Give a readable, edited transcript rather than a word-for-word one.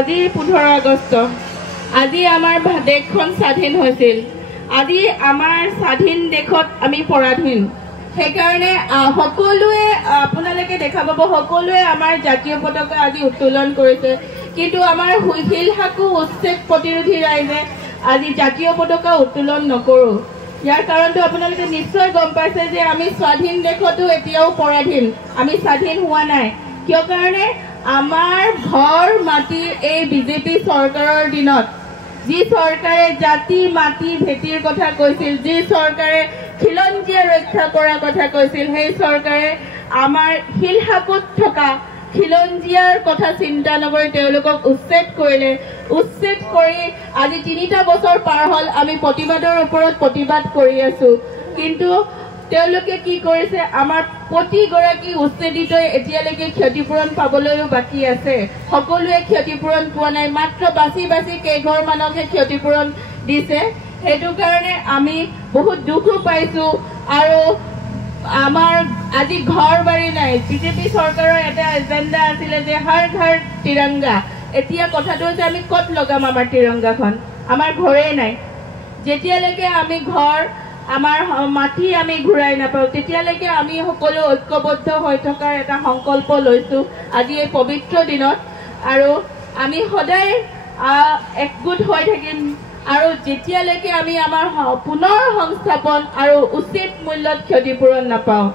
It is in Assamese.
আজি 15 আগষ্ট আজি আমাৰ দেশখন স্বাধীন হৈছিল। আজি আমাৰ স্বাধীন দেশত আমি পৰাধীন। সেইকাৰণে সকলোৱে আপোনালোকে দেখা পাব সকলোৱে আমাৰ জাতীয় পতাকা আজি উত্তোলন কৰিছে, কিন্তু আমাৰ শিলসাকু উচ্ছেদ প্ৰতিৰোধী ৰাইজে আজি জাতীয় পতাকা উত্তোলন নকৰো। ইয়াৰ কাৰণটো আপোনালোকে নিশ্চয় গম পাইছে যে আমি স্বাধীন দেশতো এতিয়াও পৰাধীন, আমি স্বাধীন হোৱা নাই। কিয় কাৰণে আমাৰ ঘৰ মাটি এই বিজেপি চৰকাৰৰ দিনত যি চৰকাৰে জাতি মাটি ভেটিৰ কথা কৈছিল, যি চৰকাৰে খিলঞ্জীয়া ৰক্ষা কৰাৰ কথা কৈছিল, সেই চৰকাৰে আমাৰ শিলসাকুত থকা খিলঞ্জীয়াৰ কথা চিন্তা নকৰি তেওঁলোকক উচ্ছেদ কৰিলে। উচ্ছেদ কৰি আজি 3টা বছৰ পাৰ হ'ল আমি প্ৰতিবাদৰ ওপৰত প্ৰতিবাদ কৰি আছো, কিন্তু তেওঁলোকে কি কৰিছে, আমাৰ প্ৰতিগৰাকী উচ্ছেদিতই এতিয়ালৈকে ক্ষতিপূৰণ পাবলৈও বাকী আছে। সকলোৱে ক্ষতিপূৰণ পোৱা নাই, মাত্ৰ বাছি বাছি কেইঘৰ মানুহকে ক্ষতিপূৰণ দিছে। সেইটো কাৰণে আমি বহুত দুখো পাইছো। আৰু আমাৰ আজি ঘৰ বাৰী নাই। বিজেপি চৰকাৰৰ এটা এজেণ্ডা আছিলে যে হৰ ঘৰ তিৰংগা। এতিয়া কথাটো হৈছে আমি ক'ত লগাম আমাৰ তিৰংগাখন? আমাৰ ঘৰেই নাই। যেতিয়ালৈকে আমি ঘৰ আমাৰ মাটি আমি ঘূৰাই নাপাওঁ তেতিয়ালৈকে আমি সকলো ঐক্যবদ্ধ হৈ থকাৰ এটা সংকল্প লৈছো আজি এই পবিত্ৰ দিনত। আৰু আমি সদায় একগোট হৈ থাকিম। আৰু যেতিয়ালৈকে আমি আমাৰ পুনৰ সংস্থাপন আৰু উচিত মূল্যত ক্ষতিপূৰণ নাপাওঁ।